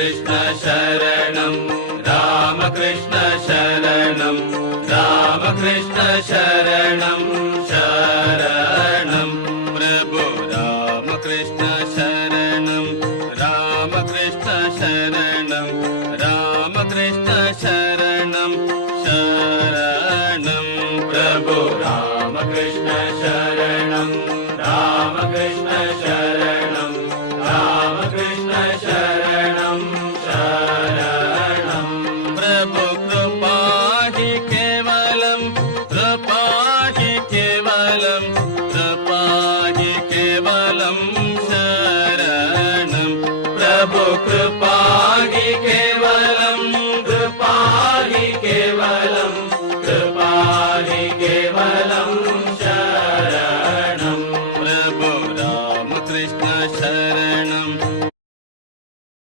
रामकृष्ण शरणं रामकृष्ण शरणं रामकृष्ण शरणं शरणं प्रभु रामकृष्ण शरणं रामकृष्ण शरणं रामकृष्ण शरणं शरणं प्रभु रामकृष्ण शरणं रामकृष्ण शरणं रामकृष्ण शरणं शरणं प्रभु कृपा हि केवलं कृपा हि केवलं कृपा हि केवलं शरणं प्रभु कृपा